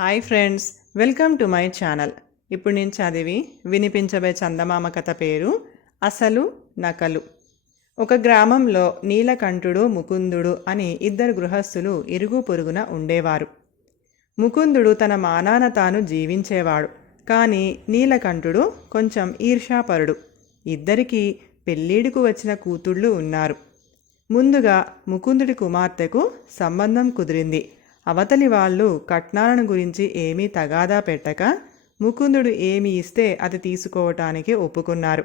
Hi friends welcome to my channel. ఇప్పుడు నేను చదివి వినిపించబోయే చందమామ కథ పేరు అసలు నకలు. ఒక గ్రామంలో నీలకంఠుడు ముకుందుడు అని ఇద్దరు గృహస్థులు ఇరుగు పొరుగున ఉండేవారు. ముకుందుడు తన మానాన తాను జీవించేవాడు కానీ నీలకంఠుడు కొంచెం ఈర్షాపరుడు ఇద్దరికీ పెళ్ళిడుకు వచ్చిన కూతుళ్ళు ఉన్నారు. ముందుగా ముకుందుడి కుమార్తెకు సంబంధం కుదిరింది. అవతలి వాళ్ళు కట్నాలను గురించి ఏమీ తగాదా పెట్టక ముకుందుడు ఏమి ఇస్తే అది తీసుకోవటానికి ఒప్పుకున్నారు.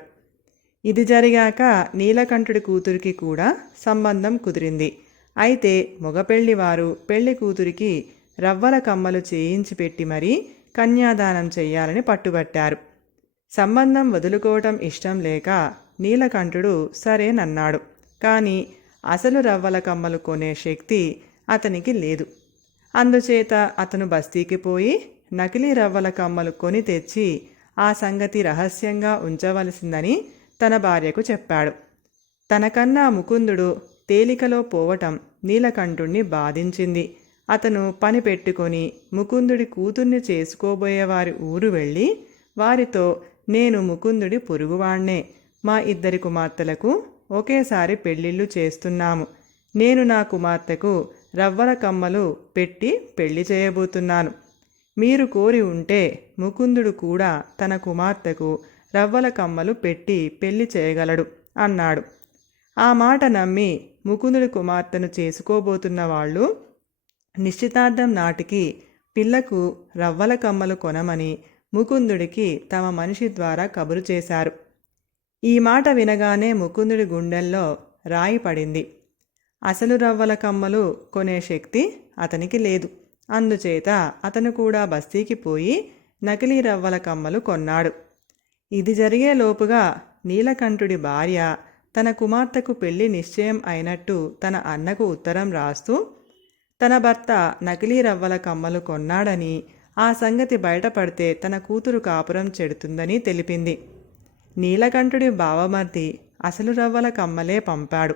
ఇది జరిగాక నీలకంఠుడి కూతురికి కూడా సంబంధం కుదిరింది. అయితే మగపెళ్ళివారు పెళ్ళి కూతురికి రవ్వల కమ్మలు చేయించి పెట్టి మరీ కన్యాదానం చేయాలని పట్టుబట్టారు. సంబంధం వదులుకోవటం ఇష్టం లేక నీలకంఠుడు సరేనన్నాడు కానీ అసలు రవ్వల కమ్మలు కొనే శక్తి అతనికి లేదు. అందుచేత అతను బస్తీకి పోయి నకిలీ రవ్వల కమ్మలు కొని తెచ్చి ఆ సంగతి రహస్యంగా ఉంచవలసిందని తన భార్యకు చెప్పాడు. తనకన్నా ముకుందుడు తేలికలో పోవటం నీలకంఠుణ్ణి బాధించింది. అతను పని పెట్టుకొని ముకుందుడి కూతుర్ని చేసుకోబోయేవారి ఊరు వెళ్ళి వారితో నేను ముకుందుడి పొరుగువాణ్ణే. మా ఇద్దరి కుమార్తెలకు ఒకేసారి పెళ్ళిళ్ళు చేస్తున్నాము. నేను నా కుమార్తెకు రవ్వల కమ్మలు పెట్టి పెళ్ళి చేయబోతున్నాను. మీరు కోరి ఉంటే ముకుందుడు కూడా తన కుమార్తెకు రవ్వల కమ్మలు పెట్టి పెళ్ళి చేయగలడు అన్నాడు. ఆ మాట నమ్మి ముకుందుడి కుమార్తెను చేసుకోబోతున్న వాళ్ళు నిశ్చితార్థం నాటికి పిల్లకు రవ్వల కమ్మలు కొనమని ముకుందుడికి తమ మనిషి ద్వారా కబురు చేశారు. ఈ మాట వినగానే ముకుందుడి గుండెల్లో రాయి పడింది. అసలు రవ్వల కమ్మలు కొనే శక్తి అతనికి లేదు. అందుచేత అతను కూడా బస్తీకి పోయి నకిలీ రవ్వల కమ్మలు కొన్నాడు. ఇది జరిగే లోపుగా నీలకంఠుడి భార్య తన కుమార్తెకు పెళ్ళి నిశ్చయం అయినట్టు తన అన్నకు ఉత్తరం రాస్తూ తన భర్త నకిలీ రవ్వల కమ్మలు కొన్నాడని ఆ సంగతి బయటపడితే తన కూతురు కాపురం చెడుతుందని తెలిపింది. నీలకంఠుడి బావమర్ది అసలు రవ్వల కమ్మలే పంపాడు.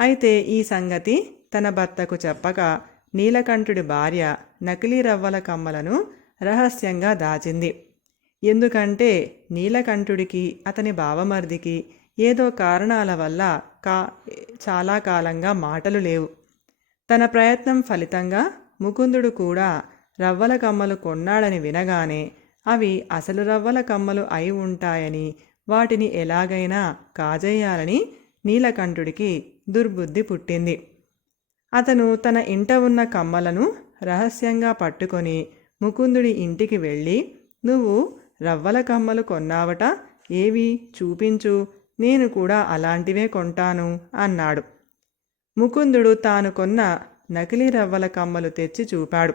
అయితే ఈ సంగతి తన భర్తకు చెప్పక నీలకంఠుడి భార్య నకిలీ రవ్వల కమ్మలను రహస్యంగా దాచింది. ఎందుకంటే నీలకంఠుడికి అతని బావమర్దికి ఏదో కారణాల వల్ల కా చాలా కాలంగా మాటలు లేవు. తన ప్రయత్నం ఫలితంగా ముకుందుడు కూడా రవ్వల కమ్మలు కొన్నాడని వినగానే అవి అసలు రవ్వల కమ్మలు అయి ఉంటాయని వాటిని ఎలాగైనా కాజేయాలని నీలకంఠుడికి దుర్బుద్ధి పుట్టింది. అతను తన ఇంట ఉన్న కమ్మలను రహస్యంగా పట్టుకొని ముకుందుడి ఇంటికి వెళ్ళి నువ్వు రవ్వల కమ్మలు కొన్నావట? ఏవి? చూపించు. నేను కూడా అలాంటివే కొంటాను అన్నాడు. ముకుందుడు తాను కొన్న నకిలీ రవ్వల కమ్మలు తెచ్చి చూపాడు.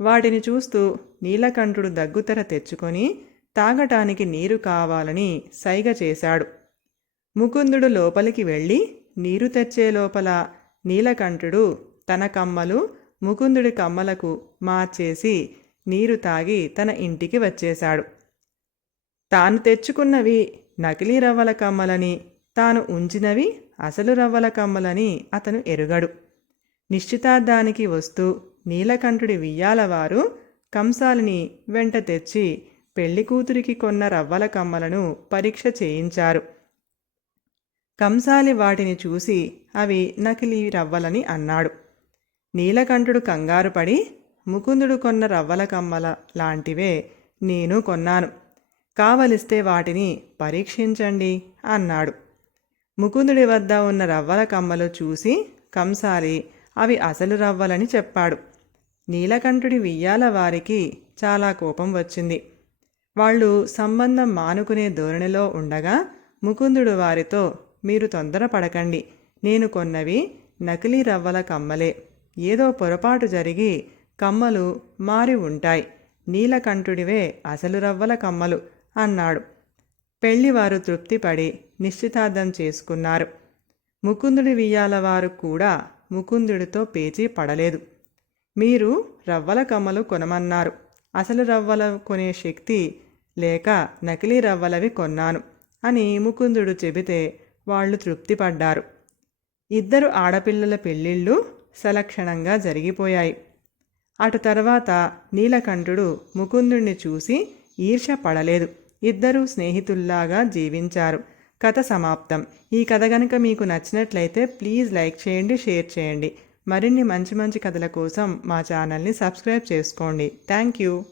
వాటిని చూస్తూ నీలకంఠుడు దగ్గుతెర తెచ్చుకొని తాగటానికి నీరు కావాలని సైగ చేశాడు. ముకుందుడు లోపలికి వెళ్ళి నీరు తెచ్చే లోపల నీలకంఠుడు తన కమ్మలు ముకుందుడి కమ్మలకు మార్చేసి నీరు తాగి తన ఇంటికి వచ్చేశాడు. తాను తెచ్చుకున్నవి నకిలీ రవ్వల కమ్మలని తాను ఉంచినవి అసలు రవ్వల కమ్మలని అతను ఎరుగడు. నిశ్చితార్థానికి వస్తూ నీలకంఠుడి వియ్యాలవారు కంసాలిని వెంట తెచ్చి పెళ్ళి కూతురికి కొన్న రవ్వల కమ్మలను పరీక్ష చేయించారు. కంసాలి వాటిని చూసి అవి నకిలీ రవ్వలని అన్నాడు. నీలకంఠుడు కంగారు పడి ముకుందుడు కొన్న రవ్వల కమ్మల లాంటివే నేను కొన్నాను. కావలిస్తే వాటిని పరీక్షించండి అన్నాడు. ముకుందుడి వద్ద ఉన్న రవ్వల కమ్మలు చూసి కంసాలి అవి అసలు రవ్వలని చెప్పాడు. నీలకంఠుడి వియ్యాల వారికి చాలా కోపం వచ్చింది. వాళ్ళు సంబంధం మానుకునే ధోరణిలో ఉండగా ముకుందుడు వారితో మీరు తొందరపడకండి. నేను కొన్నవి నకిలీ రవ్వల కమ్మలే. ఏదో పొరపాటు జరిగి కమ్మలు మారి ఉంటాయి. నీలకంఠుడివే అసలు రవ్వల కమ్మలు అన్నాడు. పెళ్ళివారు తృప్తిపడి నిశ్చితార్థం చేసుకున్నారు. ముకుందుడి వియ్యాల వారు కూడా ముకుందుడితో పేచీ పడలేదు. మీరు రవ్వల కమ్మలు కొనమన్నారు. అసలు రవ్వల కొనే శక్తి లేక నకిలీ రవ్వలవి కొన్నాను అని ముకుందుడు చెబితే వాళ్ళు తృప్తిపడ్డారు. ఇద్దరు ఆడపిల్లల పెళ్ళిళ్ళు సలక్షణంగా జరిగిపోయాయి. అటు తర్వాత నీలకంఠుడు ముకుందుణ్ణి చూసి ఈర్ష పడలేదు. ఇద్దరూ స్నేహితుల్లాగా జీవించారు. కథ సమాప్తం. ఈ కథ గనుక మీకు నచ్చినట్లయితే ప్లీజ్ లైక్ చేయండి షేర్ చేయండి. మరిన్ని మంచి మంచి కథల కోసం మా ఛానల్ని సబ్స్క్రైబ్ చేసుకోండి. Thank you.